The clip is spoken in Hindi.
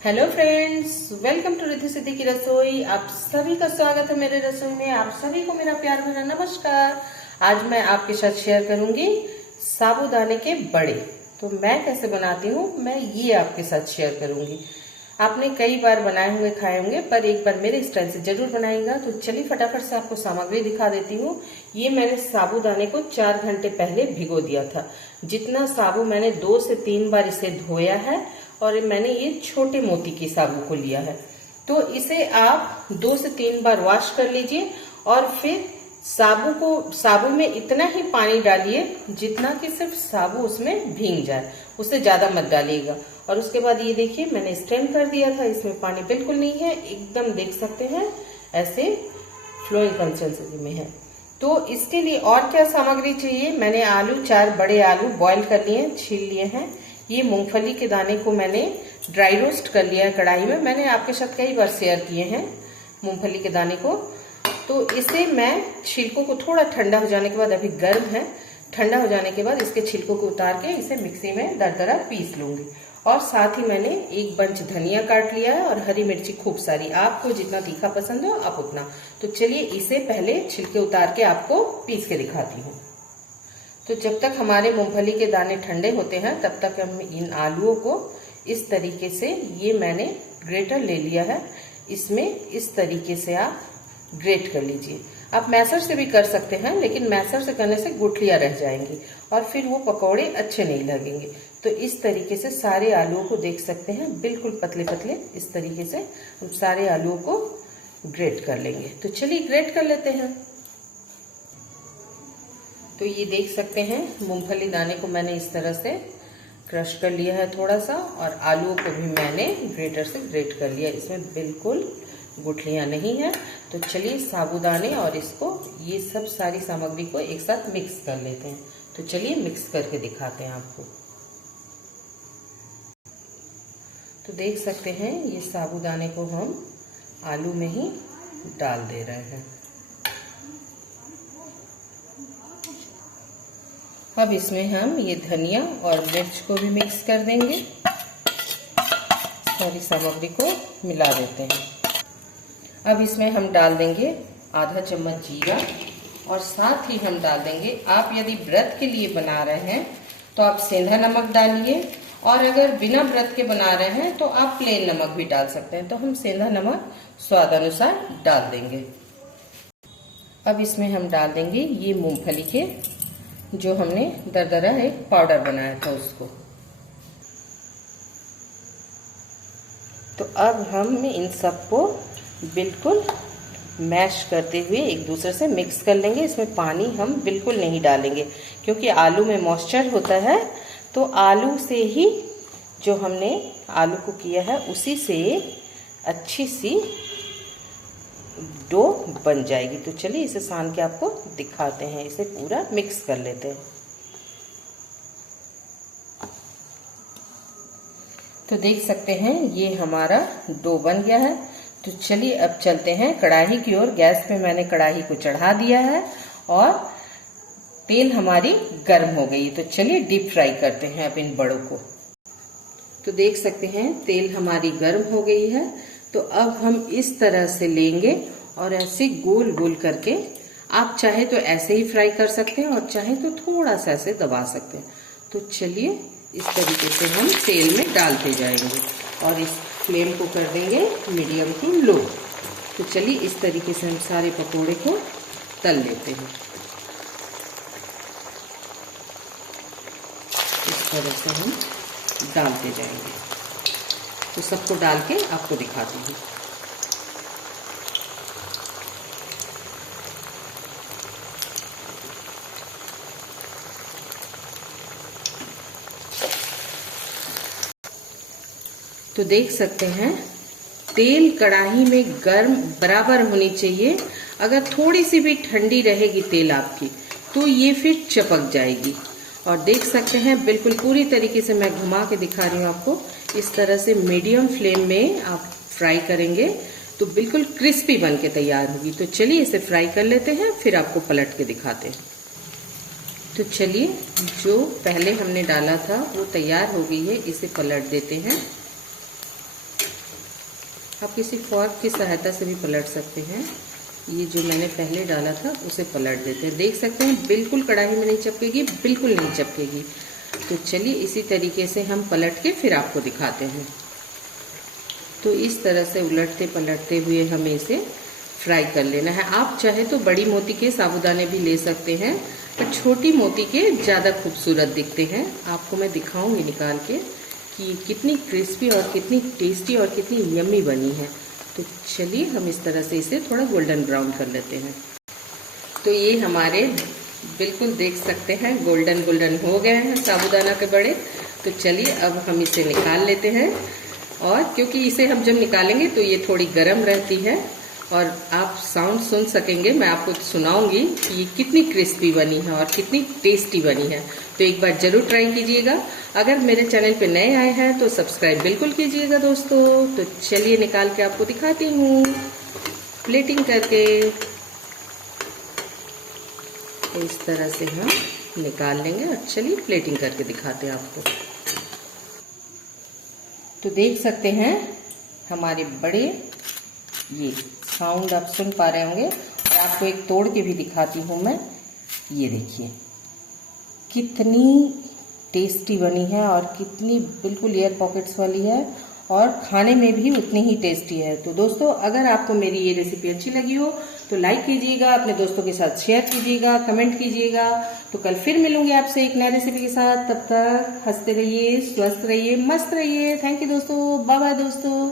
Hello friends, welcome to Riddhi Siddhi की रसोई। आप सभी का स्वागत है मेरे रसोई में। आप सभी को मेरा प्यार भरा नमस्कार। आज मैं आपके साथ शेयर करूंगी साबूदाने के बड़े। तो मैं कैसे बनाती हूँ मैं ये आपके साथ शेयर करूंगी। आपने कई बार बनाए होंगे, खाए होंगे, पर एक बार मेरे स्टाइल से जरूर बनाइएगा। तो चलिए फटाफट से आपको सामग्री दिखा देती हूँ। ये मैंने साबूदाने को 4 घंटे पहले भिगो दिया था। जितना साबू मैंने 2 से 3 बार इसे धोया है और मैंने ये छोटे मोती की साबू को लिया है। तो इसे आप 2 से 3 बार वॉश कर लीजिए और फिर साबू में इतना ही पानी डालिए जितना कि सिर्फ साबू उसमें भीग जाए, उससे ज्यादा मत डालिएगा। और उसके बाद ये देखिए मैंने स्ट्रेन कर दिया था, इसमें पानी बिल्कुल नहीं है, एकदम देख सकते हैं ऐसे फ्लोइंग कंसिस्टेंसी में है। तो इसके लिए और क्या सामग्री चाहिए, मैंने आलू 4 बड़े आलू बॉईल कर लिए, छील लिए हैं। ये मूंगफली के दाने को मैंने ड्राई रोस्ट कर लिया है कढ़ाई में। मैंने आपके साथ कई बार शेयर किए हैं मूंगफली के दाने को। तो इसे मैं छिलकों को थोड़ा ठंडा हो जाने के बाद, अभी गर्म है, ठंडा हो जाने के बाद इसके छिलकों को उतार के इसे मिक्सी में दरदरा पीस लूंगी। और साथ ही मैंने एक बंच धनिया काट लिया है और हरी मिर्ची खूब सारी, आपको जितना तीखा पसंद हो आप उतना। तो चलिए इसे पहले छिलके उतार के आपको पीस के दिखाती हूँ। तो जब तक हमारे मूंगफली के दाने ठंडे होते हैं तब तक हम इन आलूओं को इस तरीके से, ये मैंने ग्रेटर ले लिया है, इसमें इस तरीके से आप ग्रेट कर लीजिए। आप मैसर से भी कर सकते हैं, लेकिन मैसर से करने से गुठलियां रह जाएंगी और फिर वो पकौड़े अच्छे नहीं लगेंगे। तो इस तरीके से सारे आलूओं को देख सकते हैं, बिल्कुल पतले पतले इस तरीके से हम सारे आलूओं को ग्रेट कर लेंगे। तो चलिए ग्रेट कर लेते हैं। तो ये देख सकते हैं मूंगफली दाने को मैंने इस तरह से क्रश कर लिया है थोड़ा सा, और आलूओं को भी मैंने ग्रेटर से ग्रेट कर लिया। इसमें बिल्कुल गुठलियां नहीं है। तो चलिए साबूदाने और इसको, ये सब सारी सामग्री को एक साथ मिक्स कर लेते हैं। तो चलिए मिक्स करके दिखाते हैं आपको। तो देख सकते हैं ये साबूदाने को हम आलू में ही डाल दे रहे हैं। अब इसमें हम ये धनिया और मिर्च को भी मिक्स कर देंगे। सारी सामग्री को मिला देते हैं। अब इसमें हम डाल देंगे आधा चम्मच जीरा और साथ ही हम डाल देंगे, आप यदि व्रत के लिए बना रहे हैं तो आप सेंधा नमक डालिए, और अगर बिना व्रत के बना रहे हैं तो आप प्लेन नमक भी डाल सकते हैं। तो हम सेंधा नमक स्वाद अनुसार डाल देंगे। अब इसमें हम डाल देंगे ये मूंगफली के, जो हमने दरदरा एक पाउडर बनाया था उसको। तो अब हम इन सबको बिल्कुल मैश करते हुए एक दूसरे से मिक्स कर लेंगे। इसमें पानी हम बिल्कुल नहीं डालेंगे क्योंकि आलू में मॉइस्चर होता है। तो आलू से ही, जो हमने आलू को किया है उसी से अच्छी सी डो बन जाएगी। तो चलिए इसे सान के आपको दिखाते हैं। इसे पूरा मिक्स कर लेते हैं। तो देख सकते हैं ये हमारा डो बन गया है। तो चलिए अब चलते हैं कढ़ाई की ओर। गैस पे मैंने कढ़ाई को चढ़ा दिया है और तेल हमारी गर्म हो गई। तो चलिए डीप फ्राई करते हैं अब इन बड़ों को। तो देख सकते हैं तेल हमारी गर्म हो गई है। तो अब हम इस तरह से लेंगे और ऐसे गोल गोल करके, आप चाहे तो ऐसे ही फ्राई कर सकते हैं और चाहे तो थोड़ा सा ऐसे दबा सकते हैं। तो चलिए इस तरीके से हम तेल में डालते जाएंगे और इस फ्लेम को कर देंगे मीडियम टू लो। तो चलिए इस तरीके से हम सारे पकोड़े को तल लेते हैं। इस तरह से हम डालते जाएंगे। तो सबको डाल के आपको दिखाती हूँ। तो देख सकते हैं तेल कढ़ाई में गर्म बराबर होनी चाहिए। अगर थोड़ी सी भी ठंडी रहेगी तेल आपकी तो ये फिर चिपक जाएगी। और देख सकते हैं बिल्कुल पूरी तरीके से, मैं घुमा के दिखा रही हूँ आपको। इस तरह से मीडियम फ्लेम में आप फ्राई करेंगे तो बिल्कुल क्रिस्पी बन के तैयार होगी। तो चलिए इसे फ्राई कर लेते हैं, फिर आपको पलट के दिखाते हैं। तो चलिए जो पहले हमने डाला था वो तैयार हो गई है, इसे पलट देते हैं। आप किसी फॉर्क की सहायता से भी पलट सकते हैं। ये जो मैंने पहले डाला था उसे पलट देते हैं। देख सकते हैं बिल्कुल कढ़ाई में नहीं चिपकेगी, बिल्कुल नहीं चिपकेगी। तो चलिए इसी तरीके से हम पलट के फिर आपको दिखाते हैं। तो इस तरह से उलटते पलटते हुए हमें इसे फ्राई कर लेना है। आप चाहे तो बड़ी मोती के साबूदाने भी ले सकते हैं, पर छोटी मोती के ज़्यादा खूबसूरत दिखते हैं। आपको मैं दिखाऊंगी निकाल के कि कितनी क्रिस्पी और कितनी टेस्टी और कितनी यम्मी बनी है। तो चलिए हम इस तरह से इसे थोड़ा गोल्डन ब्राउन कर लेते हैं। तो ये हमारे बिल्कुल देख सकते हैं गोल्डन गोल्डन हो गए हैं साबूदाना के बड़े। तो चलिए अब हम इसे निकाल लेते हैं। और क्योंकि इसे हम जब निकालेंगे तो ये थोड़ी गर्म रहती है और आप साउंड सुन सकेंगे, मैं आपको सुनाऊंगी कि ये कितनी क्रिस्पी बनी है और कितनी टेस्टी बनी है। तो एक बार जरूर ट्राई कीजिएगा। अगर मेरे चैनल पे नए आए हैं तो सब्सक्राइब बिल्कुल कीजिएगा दोस्तों। तो चलिए निकाल के आपको दिखाती हूँ प्लेटिंग करके। तो इस तरह से हम निकाल लेंगे और चलिए प्लेटिंग करके दिखाते हैं आपको। तो देख सकते हैं हमारे बड़े, ये साउंड आप सुन पा रहे होंगे। और आपको एक तोड़ के भी दिखाती हूँ मैं। ये देखिए कितनी टेस्टी बनी है और कितनी बिल्कुल एयर पॉकेट्स वाली है और खाने में भी उतनी ही टेस्टी है। तो दोस्तों अगर आपको मेरी ये रेसिपी अच्छी लगी हो तो लाइक कीजिएगा, अपने दोस्तों के साथ शेयर कीजिएगा, कमेंट कीजिएगा। तो कल फिर मिलूंगी आपसे एक नई रेसिपी के साथ। तब तक हंसते रहिए, स्वस्थ रहिए, मस्त रहिए। थैंक यू दोस्तों, बाय बाय दोस्तों।